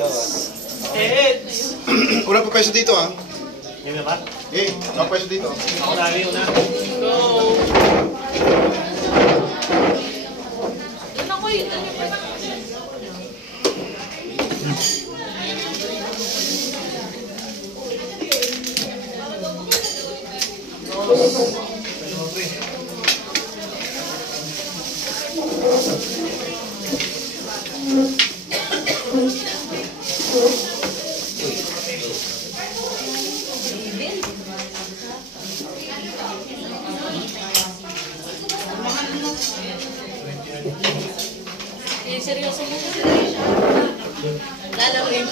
Heads! Unang papeso dito ah. Yan na ba? Eh, unang papeso dito. Marami una. Go! Doon ako yun. Seryoso mo na. Lalawin.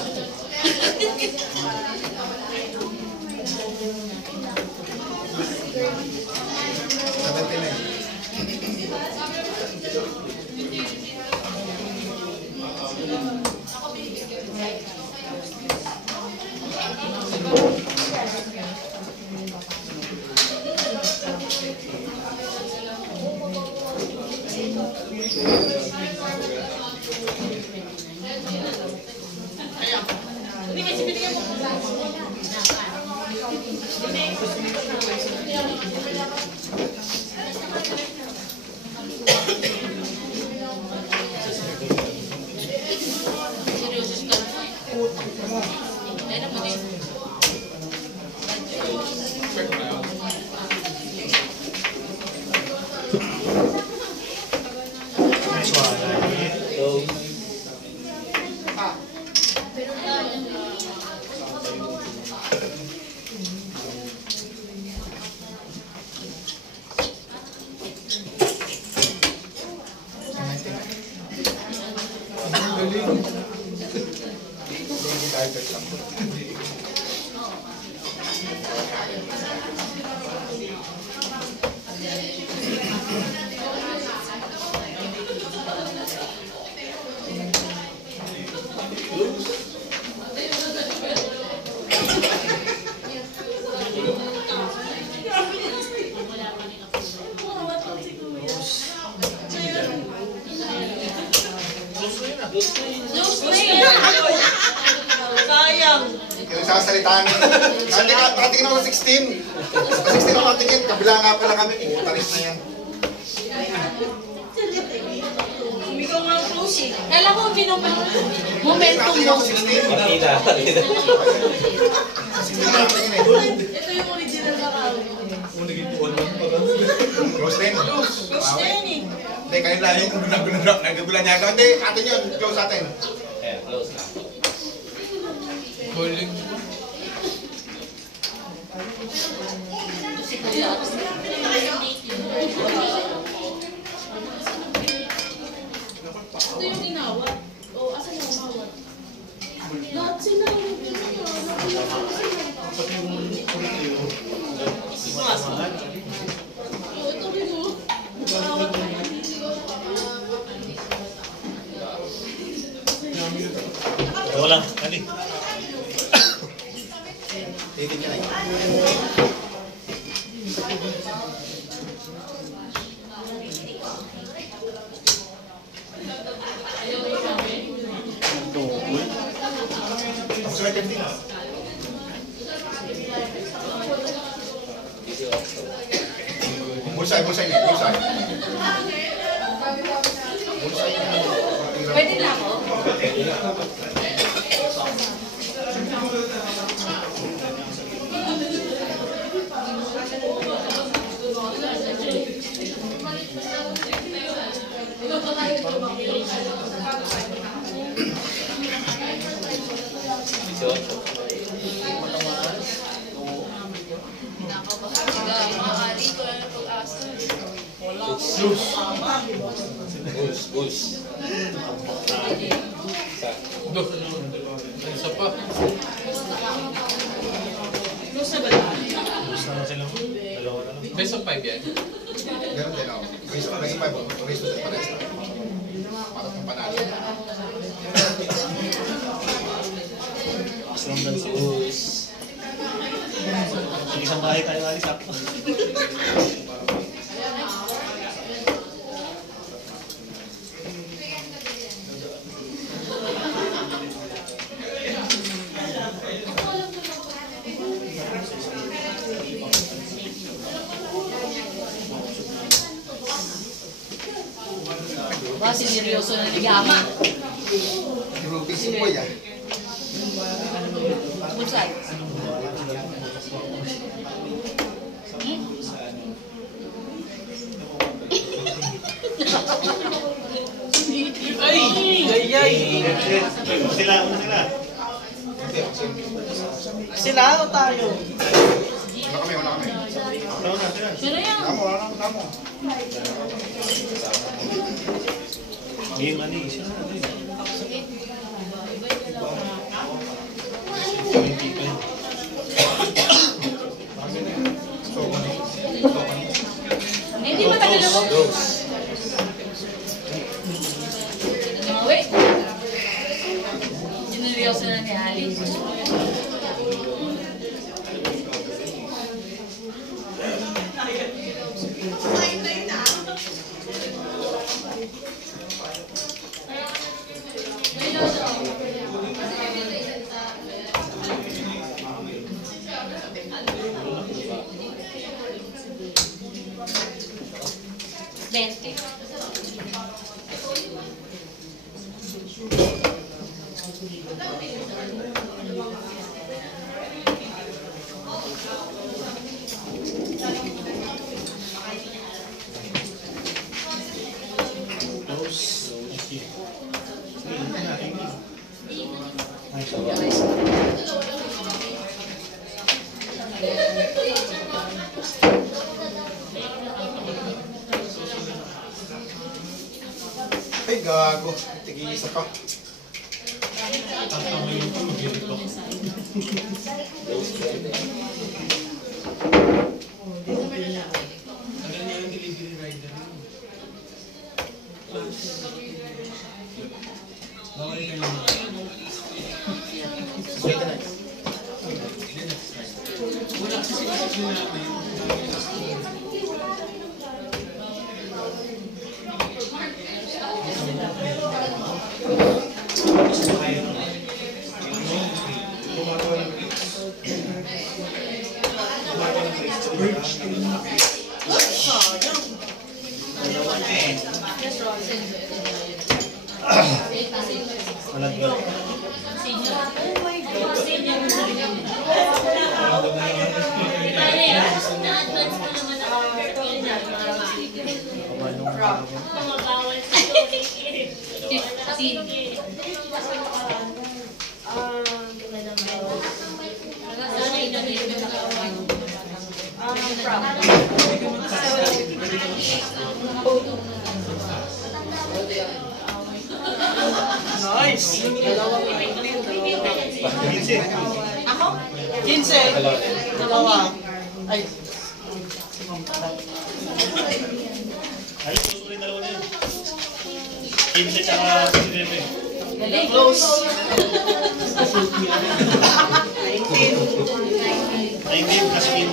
Sayang. Nagsasalitaan. Nakatingin ako sa 16. Sa 16 ako nakatingin. Kabila nga pala kami. Taris na yan. Ikaw nga close eh. Kala ko momentum mo. Nakatingin ako sa 16. Partida. Sa 16 ako nakatingin eh. Ito yung original na kawin. Close din. Close na yan eh. Hindi, kanila yung nagagula niya. Hindi, atin yun. Close atin. Eh, close na. Bowling. Ito yung inawat. O, asan yung umawat? Lahat sila. O, ito rin o. Umawat na yan. Wala, Ali. Titin niya na yun. Tapos na din ah. Bulsay. Bulsay. Pwede na ako? Bus. Duh. Isa pa. Close na ba tayo? Bus naman sila. Dalawa na lang. Best of 5 yan. Ganun din ako. May 5. Race to the pares na. Para kung panalo. Isang dance bus. Isang bahay tayo alis ako. sineryoso na ni Gama. Groupie si Boy ah. Bunsay. Sila, una sila. Sila o tayo? Wala kami. Una sila. Sino yan? Tamo. Game ano eh, sila. Hindi ba tagal mo? Uwi. Sineryoso na ni Ali. Bente. Close. Okay. Ay, gago. Tig-isa pa. Tatama yung mag-ilit ko. Tagal niya yung delivery rider. Bawal ka lang. Wala kasi sila namin. Walang gano'n. Nice! Dalawang 18, dalawa. Minsan. Ako? 15! Dalawa. Ay. Ay, susunod yung dalawa na yun. 15 tsaka 19. Close. 19 plus 15.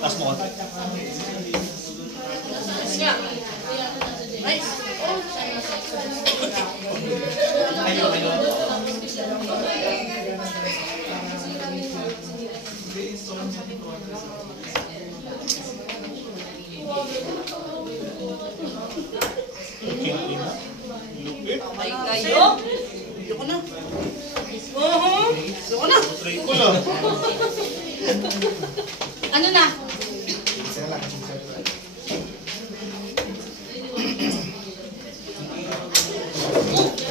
Taas mo konti. Lupit. Ay, kayo? Yoko na. Yoko na. Try ko lang. Ano na? Isa lang.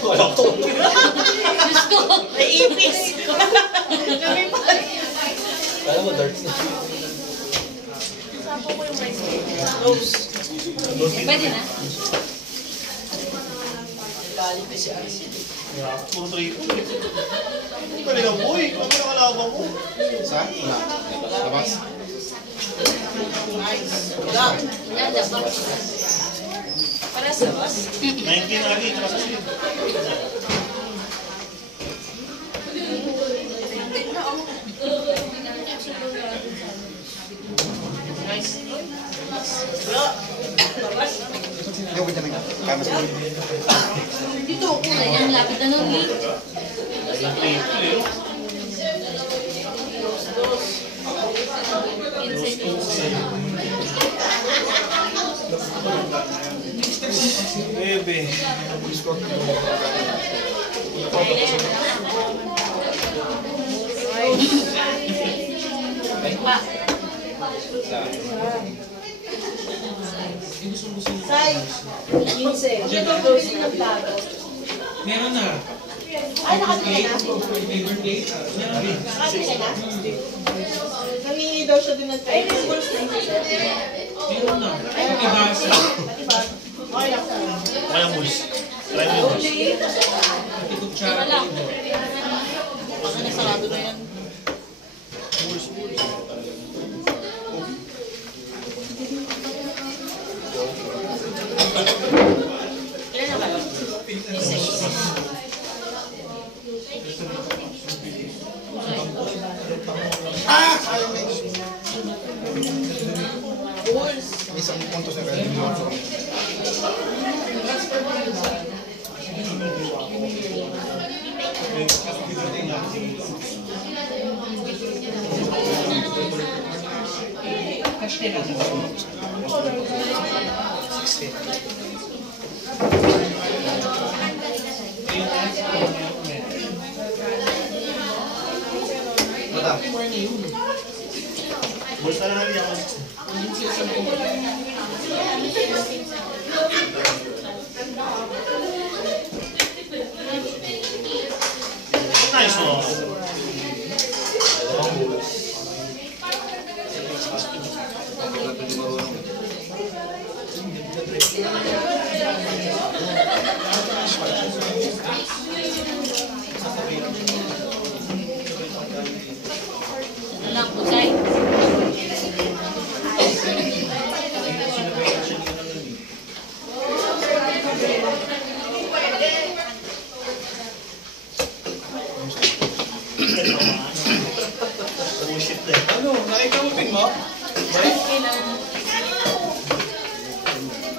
Wala ko. Diyos ko! Ay, ipis. Kami pa. Kala mo darts na. Close. Pwede na? Galing na si Arsi. Puro try ko. Hindi ka nila boy. Kami ang kalaban mo. Isa? Wala. Labas. Nice. Wala. Yan, the box. Para sa bas. 19 lagi. Tsaka sa sin. Nice. Wala. Labas. Hindi, wait na. Kaya mas good. Dito, kulay ang lapit na nun eh. Ilang tray ko eh. Bebe. Sai, 15. Yan ang close ng plato. Meron na. Ay, nakabili na. Flavor cake. Meron din. Nakabili na. Nangingi daw siya din ng tayo. Meron na. May basa. Okay lang. Kaya Bulls. Try mo yung Bulls. Pati kutsara. Baka nasarado na yan. Ilan na ba? Ah! Sayang na yun. May isang puntos na kaya din ako. Bulls na lang niya ako. Nice one. Lang po, Sai. Bullshit na eh. Ano? Nakita mo pin mo?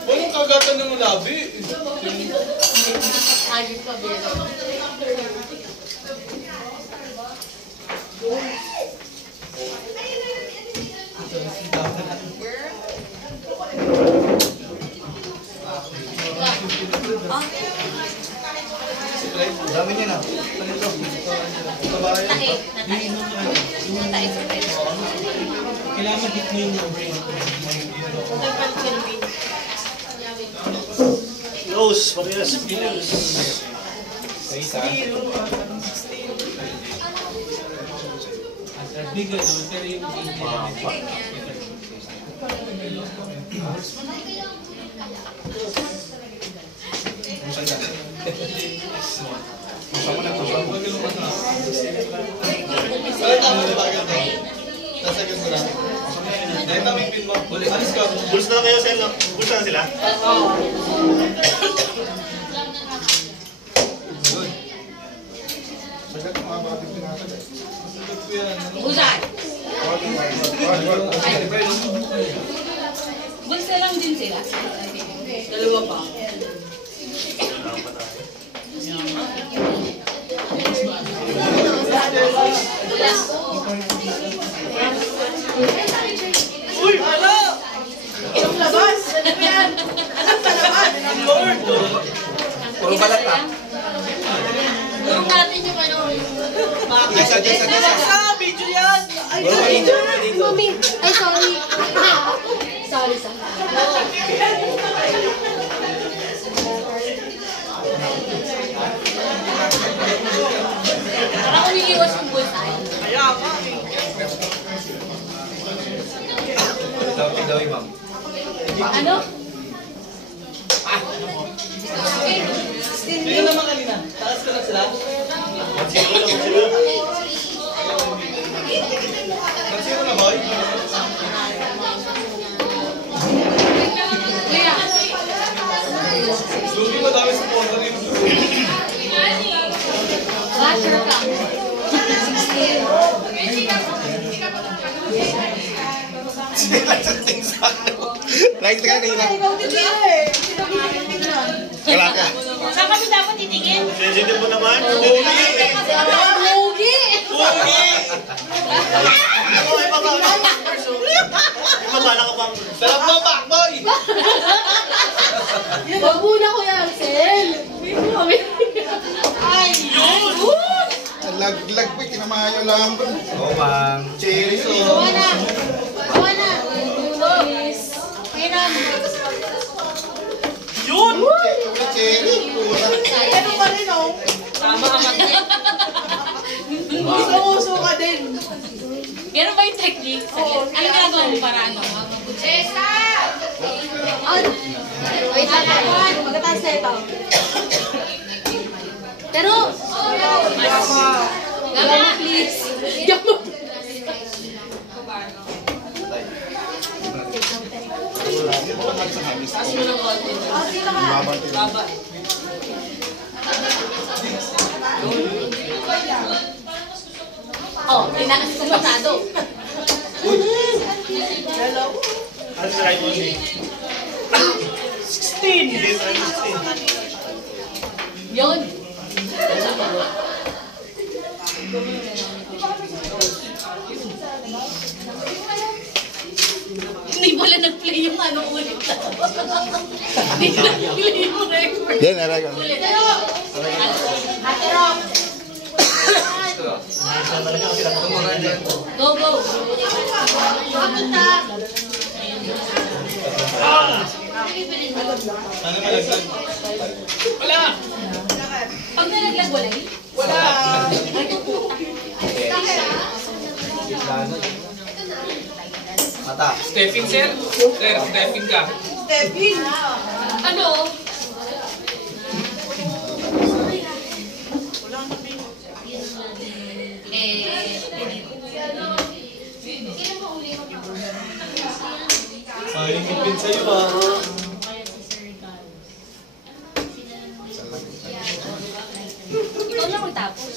Walang kagatan ng labi. Agit pa, Bero. Dami niya na. Tahi. Natahi. Natahi sa Bero. Kailangan ma-hit mo yung brain. Close. Pakilas. At bigla naman, pero yung Bulls na lang kayo, Sel. Bulls na lang sila. Usay. Bulsa lang din sila. Dalawa pa. Uy! Ano? Yung labas! Ano yan? Anong palabas? Ang Lord! Puro balat pa. Turong natin yung ano. Jessa, Jessa, Jessa. Ah, video yan! Ay, Mami. Ay, sorry. Sorry, sorry. Parang umiiwas yung bullseye. Kaya ka. Daw, ma'am. Ano? Sino naman kanina? Takas ka na sila? Sino na, boy? Kuya. Sugi mo dami sa ponta rin. Basher ka. 16. Like ka kanina. Ikaw din na eh. Sino bibigyan? Wala ka. Saan kami dapat titingin? Sensitive mo naman. Lugi! Ako, may babala ka pang May babala ka pang Sarap mo, Pacboy! Wag muna ko yan, Sel. Ay! Laglag po, kinamayo lang. Oo, ma'am. Cherry Gawa na! Gawa na! Please. Piram. Yun! Cherry. Ano pa rin, oh? Tama ka mag Uso-uso ka din. Ganun ba yung technique? Oo, Ano ginagawa mo para ano? Wait lang. Magkataas na ito. Pero, Gama, please. Gama. Oh, tinakas ko masyado. Hello? Ano sa kayo mo? 16. Hindi, 16. Yun. Hindi pala nag-play yung ano ulit. Hindi nag-play yung record. Yan, naragal. Ulit. Ate Rob. Go, go. Papunta. Sana malaglag. Wala. Pag nalaglag, wala eh. Wala. Mata. Stepping, sir? Sir, stepping ka. Stepin. Ano? Sayang yung pin sa'yo ba? Ikaw lang magtapos.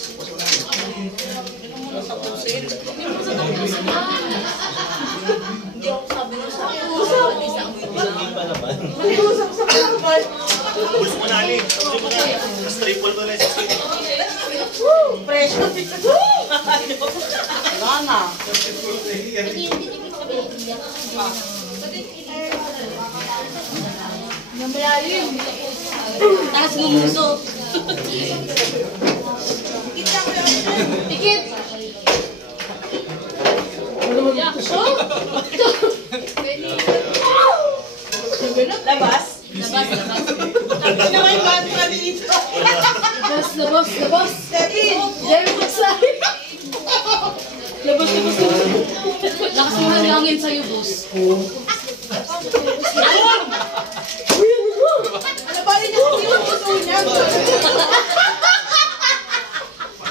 Hindi ako sabi nung sa akin. Hindi pa naman. Mag-usap sa kapal. Gusto mo na, Ali. Gusto mo na. Mas triple ko na yung 16. Pressure. Wala na. Namalalim. Taas mo muso. Kita ko lang. Tikit. Labas. Labas, labas. Hindi naman yung bata dito. Labas, labas, labas. Stepin. Jerry Magsay. Labas, labas, labas. Lakas mo halangin sa'yo, boss. Ano ba rin yung pinupuso niya?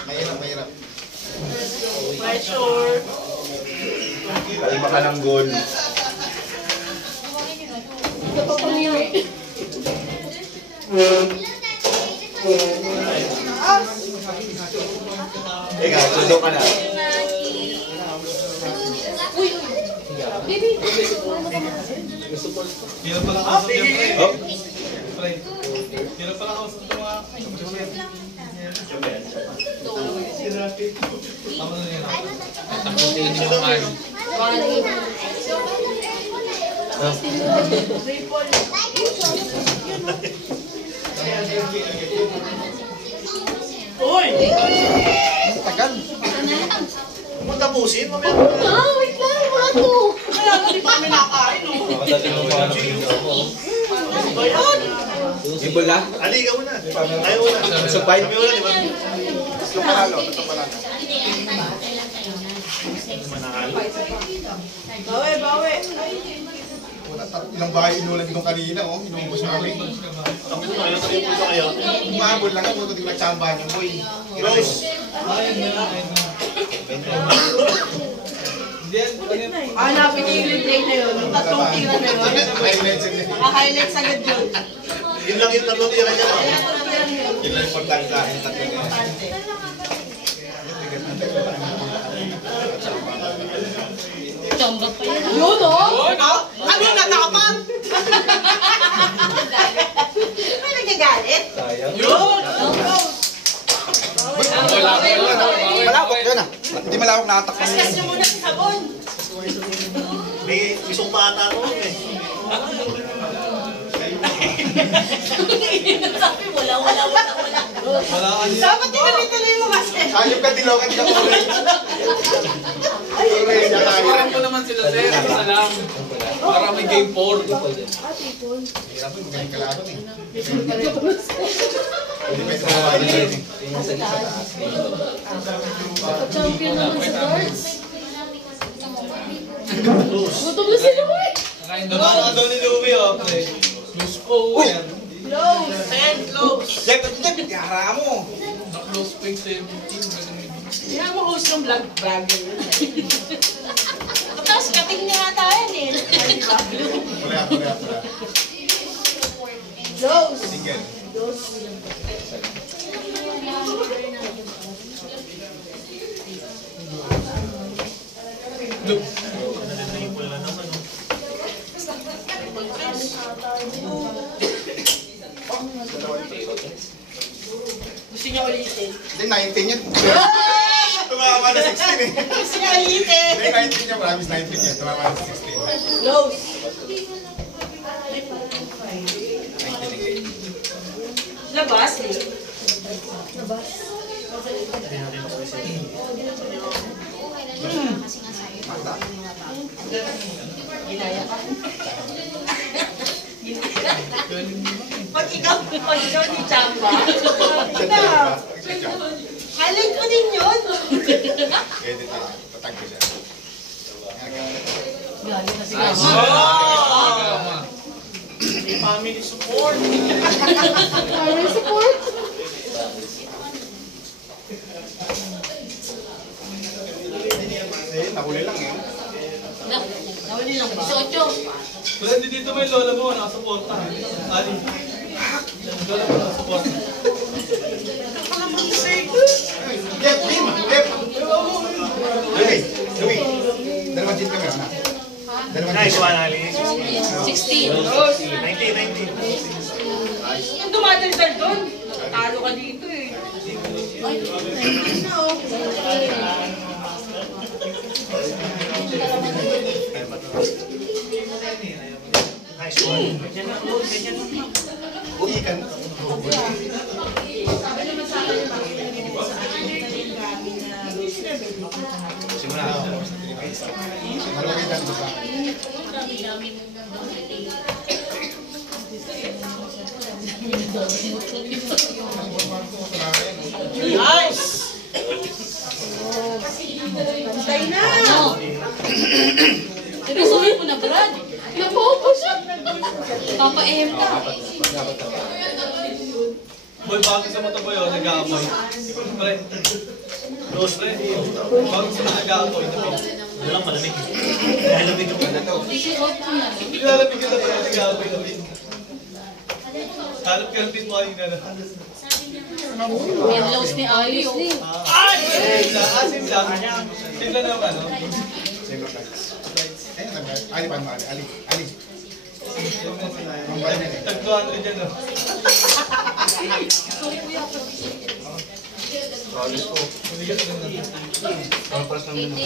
Mahirap, mahirap. Pressure. Kalma ka ng goal. Ito pa pangyari. Eka, sundo ka na. Uy, baby. Hirap pala kausap yan, pre. Oh. Pre. Hirap pala kausap ito mga... Tama na yun. Takutin mo naman. Uy! Tagal. Kung tapusin, mamaya mo na. Ah, wait lang. Mga to. Kaya nga di pa kami nakain, oh. Ba yan? Ibol na? Ali, ikaw muna. Tayo muna. Sabay. Kami muna, di ba? Ito panalo, ito panalo. Manakalo. Bawi, bawi. Ilang bahay inulan dito kanina, oh. Inubos namin. Tapos na kayo, tayo puso kayo. Umabol lang ako, ito nagtsambahan yung boy. Rose. Hanapin niyo yung replay na yun. Yung tatlong tira na yun. Highlights and Kaka-highlights agad yun. Yun lang yung tatlong tira niya. Kaya tatlong tira na yun. yun lang importante sa akin, tatlo na. Importante. Chamba pa yan. Yun, oh! Ano na dapat? May nagagalit? Yun! Malawak yun ah. Hindi malawak nakatak. Kaskas nyo muna sa sabon. May sumpa ata ako eh. Sabi, wala. Dapat tinali-tuloy mo kasi. Ayop ka, dilokan ka orange. Orange, Kuran mo naman sila, sir. Isa lang. Para may game 4. Hirap mo, magaling kalaban eh. Hindi may trabaho na yun eh. Champion naman sa darts. Gutom na sila mo eh. Nakain doon. Nakain doon ni Louie, oh. Close po. Close. 10 close. Jeff, yara mo. Na-close po yung 17. Hindi mo host ng vlog vlogger. Tapos kating niya ata yan eh. Wala. Close. Single. Gusto niya ulitin. Hindi, 19 yun. Tumama na 16 eh. Gusto niya ulitin. Hindi, 19 yun. Promise, 19 yun. Tumama na 16. Close. Labas eh. Ginaya ka. Pag ikaw ni Chamba, ikaw. Halin ko din yun. Edit yun. Tatag ko siya. Galing kasi May family support. Family support? Eh, nahuli lang eh. Nawali lang ba? 18. Wala, dito may lola mo, nakasuporta. Ali. Lola mo nakasuporta. Jeff, Tim! Jeff! Louie! Dalawang gin kami, anak. Dalawang Nice gin. one, Ali. 16. 19. Yung dumadaldal doon. Talo ka dito eh. Nice one. Ganyan lang. Uy, ikan. Simula ako. Malaki lang ito sa akin. Nice! Patay na! Seryosohin mo na, Brad. Napopo siya. Papa-em ka. Boy, bago sa mata boy, nag-aapoy. Pre. Rose, pre. Bago sa nag-aapoy. Ano lang malamig. Dahil lamig ako. Easy out ko na. Nilalamig ka na pre, nag-aapoy na pre. Halap kalpin mo kanina na. Yan lows ni Ali. Oh. Asin lang. Sila na yung ano. Same lang. Ali, paano Ali? Ali. Ang bayan na eh. Tag 200 dyan, no? Promise ko. Pampas lang muna.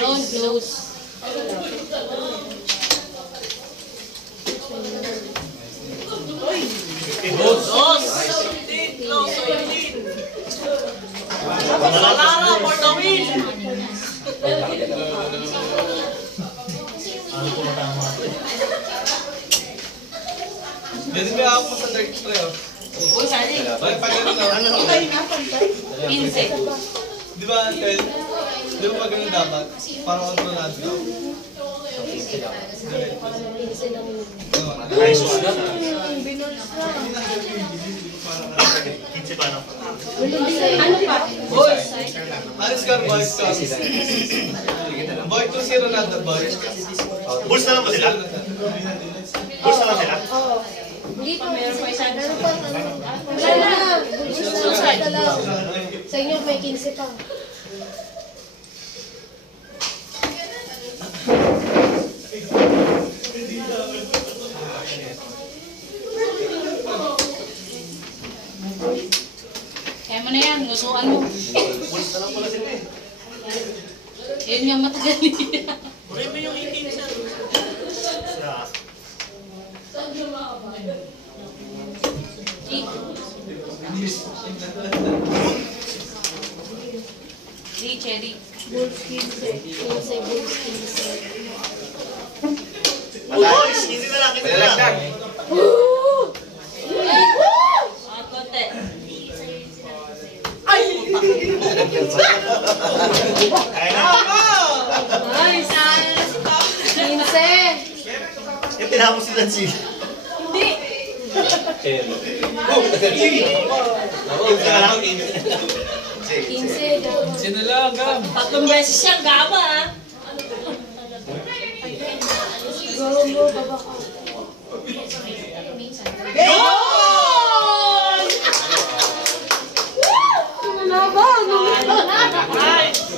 Don't close. Dos! 18! Close! 18! Salara for the win! Ano po matama? Yan may ako sa dark spray, oh. Uy, sali! Bakit pag ano na? Pantay na, pantay. 15. Di ba, Kel? Di ba pag ganun dapat? Para kontrolado ka. Nice one. 15 pa na. Ano pa? Boy! Alis ka, boy. Boy, 2-0 na the boy. Bulls na lang ba sila? Bulls na lang sila? Hindi pa. Meron pa isa. Wala na. Basta lang. Sa inyo may 15 pa. Kaya mo na yan. Gustuhan mo. Bulls na lang pala sila eh. Yun yung matagal niya. Pray mo yung 18 sir. Cherry. Bulls 15. 15, Bulls 15. Boys, hindi na lang, hindi na lang. Malalagdag. Konti. Ayun na. Nice! 15. Eh, tinapos si Nancy. Hindi. Kailangan 15. Sino lang, Gam? 3 beses siyang gama, ah. Go, baba ka.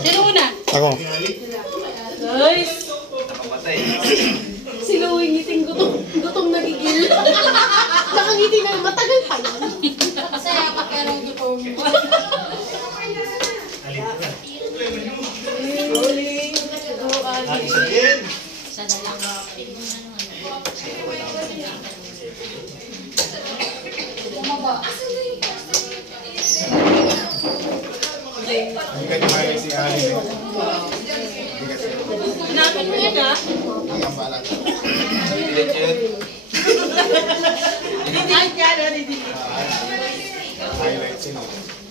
Sino una? Ako. Nice! Nakamatay. Sila ngiting gutom nagigil. Nakangiti na matagal pa yan. Masaya ka pero gutom. Isa din. Sana lang ba? Hindi ka nyo si Ali. Hanapin mo yan, ah. Ang ambalan. Ay, yan, Highlights yun.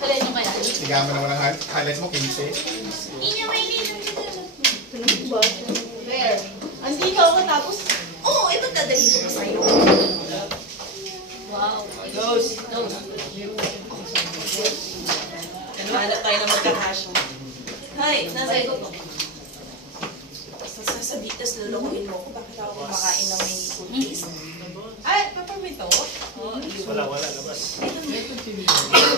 Alay mo kaya? Sigaman naman ang highlights mo, 15. There. Andito ako tapos, oh, ito dadalhin ko pa sa'yo. Wow. Ghost. Hanap tayo na magkakasya. Hi, nasa ito po. Sasabitas, lulukuin mo ko. Bakit ako kumakain ng may cookies? Ay, paparmito? Wala, labas.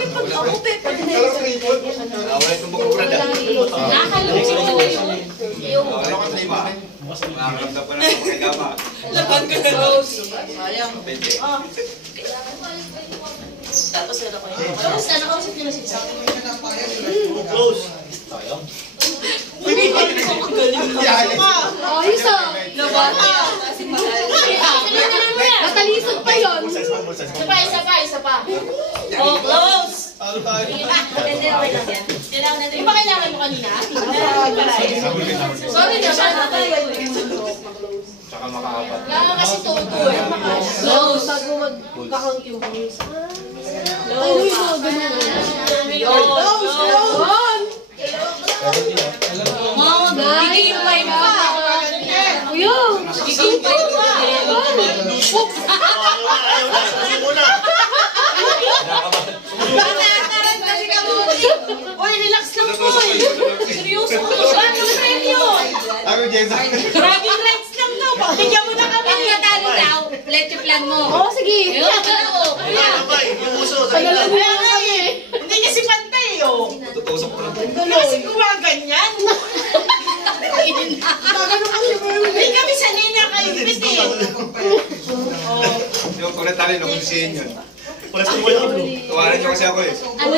Pag ako, pepper na Alam ko tripod. Wala itong bukura na. Nakakalungkot ko kayo. Yung Wala ko tripod. Makakaramdam pa na ako kay Gama. laban ka na. Sayang. Pwede. Tapos wala ko yun. Kamusta? Nakausap niyo na si Jack? Close. Ayos ah! Kasi mahal. Natalisod pa yun. Isa pa. Oh, close! Ano tayo? Hindi, okay lang yan. Kailangan natin. Yung ba kailangan mo kanina? Sorry na, siya na tayo. Tsaka makakapat. Kaya kasi tuto eh. Close. Bago mag-count yung views. Ay, yung mga ganun. Close! Mama, bigay yung may pa. Kuya! Bigay yung may pa. Ayaw na. Kasi muna. Nakakaran kasi ka mo. Uy, relax lang po. Seryoso ko. Bakit premyo? Ako, Jeza. Bragging rights lang to. Pagbigyan mo na kami. Pag natalo daw, let your plan mo. Oo, sige. Ayun, wala ko. Wala, labay. Yung puso. Pagalan mo na kami. Hindi kasi pantay, oh. Tutusok ko lang. Kasi gumaganyan. Hindi kami sanay na kayo eh. Yung kung natali na kung siya yun. Paras ko yun. Tawarin niyo kasi ako eh. Ano?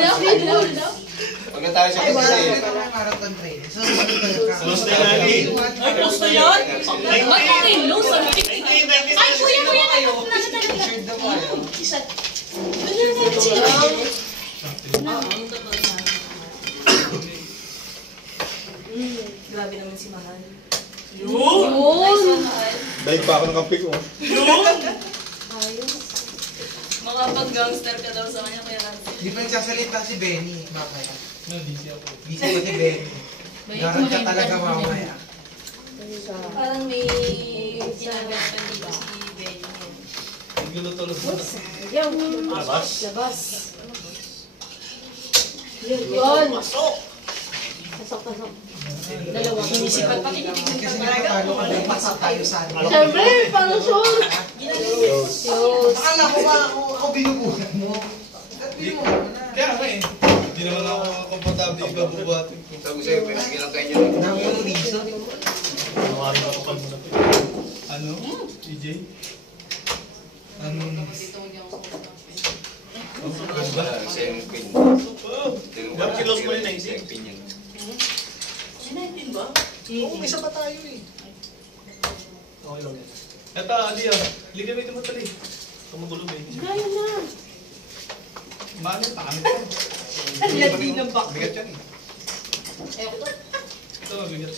Pag natali siya kung siya yun. Close na yung Ali. Ay, close na yan. Magkakain low sa meeting. Ay, kuya, kayo. Grabe naman si Mahal. Yun. Daig pa ako ng kape ko. Makapag-gangster ka daw sa kanya, kaya lang. Di pa nagsasalita si Benny. Bakit? Busy ako. Busy pa si Benny. Garan ka talaga mamaya. Parang may ginagawa pa dito si Benny. Ang gulo tulog mo. Labas. Labas. Yun. Pasok. Dalawa. Isipan pa kinitignan Kasi pa nga talaga. paano kung nagpasa tayo sa ano. Siyempre, parang sure. Yun. Akala ko ba ako binubuhat mo? Sabi mo, Kaya nga eh. Hindi naman ako komportable ibabubuhatin ko. Sabi ko sa'yo, pinagilang kayo niyo. dami yung reason. Mawaring kapal mo na. Ano? TJ? Ano? Siya yung queen. Dapat kilos mo yun na Siya yung queen yan. Sinayin ba? Oo, isa pa tayo eh. Okay lang yan. Kata, Ali ah. Liga may tumatali. Kamagulo ba yun? Gaya na. Mano, pangit ka. Ang lagi ng back. Bigat yan eh. Ito, mabigat.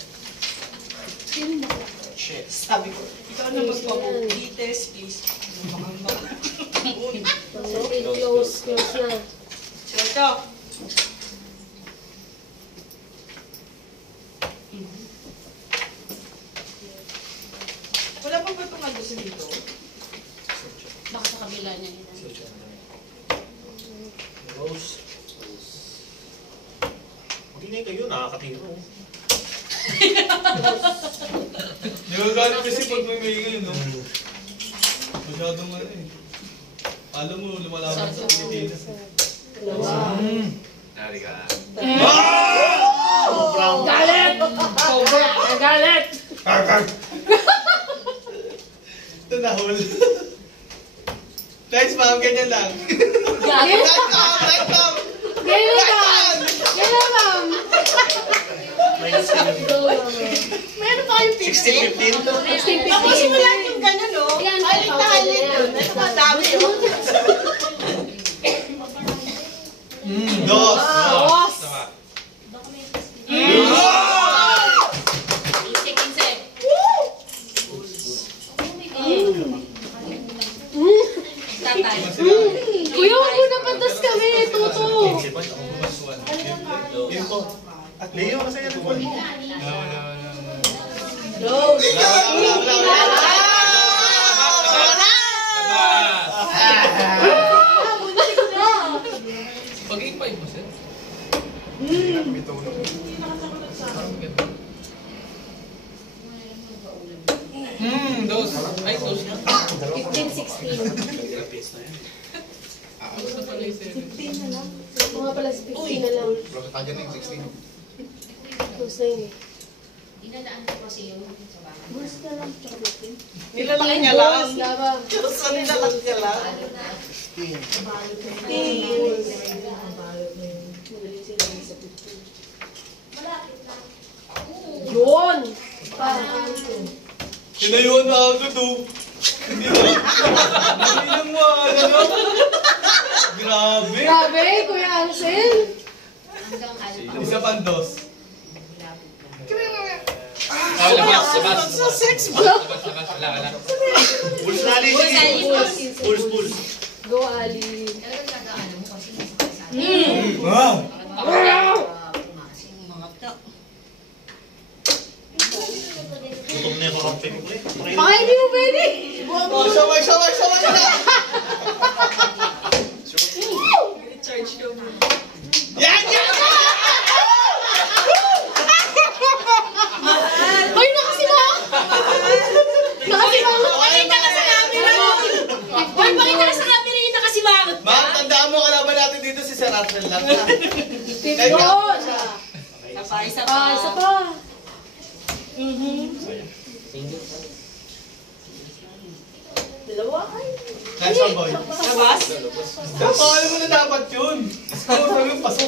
Shit. Sabi ko, ikaw na magpapulites, please. Okay, close na. Ito. Wala pa ba itong gusto dito? Baka sa kabila niya. Rose. Mag-ingay kayo, nakakatiro. Di ba galing kasi pag may maingay, no? Masyadong ano eh. Alam mo, lumalaban sa Pilipinas. Nari ka. Galit! Cobra! Galit! Ito nahul. Nice ma'am, ganyan lang. Galit! Nice ma'am! Galit ma'am! Galit ma'am! Meron pa kayong 16-15? Tapos wala yung gano'n, no? Yan, Halit na halit yun. Ito ba, dami, oh. Dos! Dos! Tama. 15-15. Tatay. Kuya, huwag mo napantas kami. Toto. Yun po. At Leo, masaya po. Pag-iipay mo siya. Dos. Ay, dos na. 15-16. Dos na pala yung 7. Mga pala 15 na lang. Close tayo na yung 16. Close na yun eh. Mas ka lang, tsaka 15. Nilalaki niya lang. Boss, laba. So, nilalaki niya lang. Yun! Kinayuan na agad oh. Hindi na. Hindi lang mo ano. Grabe. Grabe, Kuya Ansel. Isa pang dos. Labas, labas. So, sex mo. Labas, labas. Wala. Pulse na, Ali. Pulse, pulse. Go, Ali. Wow. Tutok na yung kakampi mo. Baka hindi mo pwede. Oh, sabay na. Charge ko. Yan! Ay, nakasiba! Nakasiba! Pakita ka sa camera. Hoy, pakita ka sa camera yung nakasimangot ka. Ma'am, tandaan mo kalaban natin dito si Sir Arthur lang. Ha? Yun! Isa pa. Ah, isa pa. Dalawa. Nice one, boy. Labas? Pangalan mo na dapat yun. Ikaw sabi yung pasok.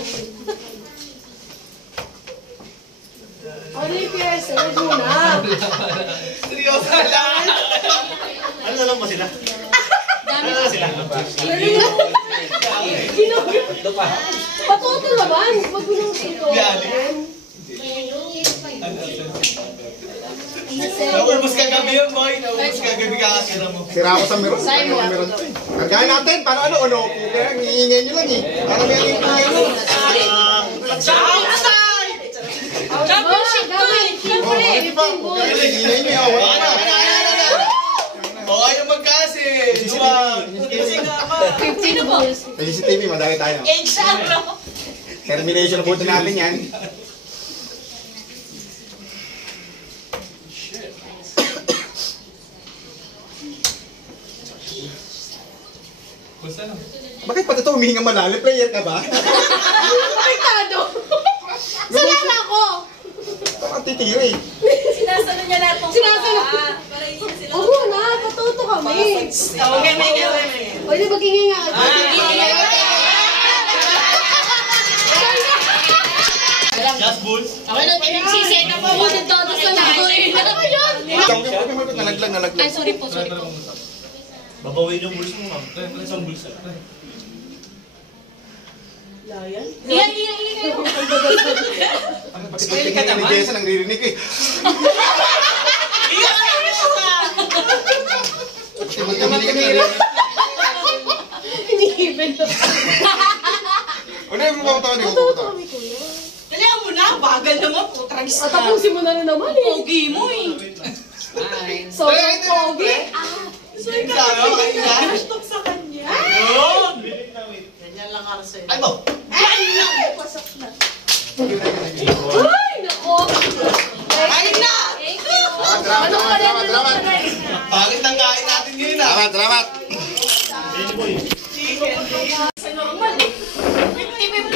Ano yung pyesa? Huwag mo na. Seryoso na lang. Ano na lang ba sila? Ano na lang sila? Patoto naman. Huwag mo nang ito. Naubos ka gabi yan, boy. Naubos ka gabi kakakira mo. Sira ako sa meron. Meron to eh. Kargahan natin. Paano ano? Kaya ngiingay nyo lang eh. Para may ano yung ingay mo. Championship to eh. Oh, hindi pa. Kaya ngiingay nyo eh. Wala pa. O, ayaw magkasi. Duwag. Sino po? Sa CCTV, madami tayo. Exacto. Termination na buti natin yan. Basta lang. Bakit pati ito humihinga malalim? Player ka ba? Konektado. Salala ko. Parang titira eh. Sinasalo niya lahat ng Sinasalo. Para hindi sila. Oo na, patoto kami. Okay, may gawin. O, di magingay nga. Just balls. Ako na, siseta mo. Yung todo sa lagoy. Ano ba yun? Nalaglag. Ay, sorry po, sorry po. Babawin yung bulsa mo, ma'am. Isang bulsa. Layan. Iya kayo. Pag tingin ni Jessa, nangririnig eh. Iya kayo siya! Iniibin na. Ano yung mabutaw niyo? Mabutaw. Kaya mo na, bagal naman po. Tragis At na. tapusin mo na naman eh. Pogi mo eh. Sobrang pogi. Sorry ka. Hashtag sa kanya. Yun! Ganyan lang ako sa'yo. Ay mo! Ay, naku, pasok na. Ay, nako. Ay na! Salamat. Pangit ang kain natin ngayon ah. Salamat. Ayun, boy. Chicken. Sa normal eh. 50-50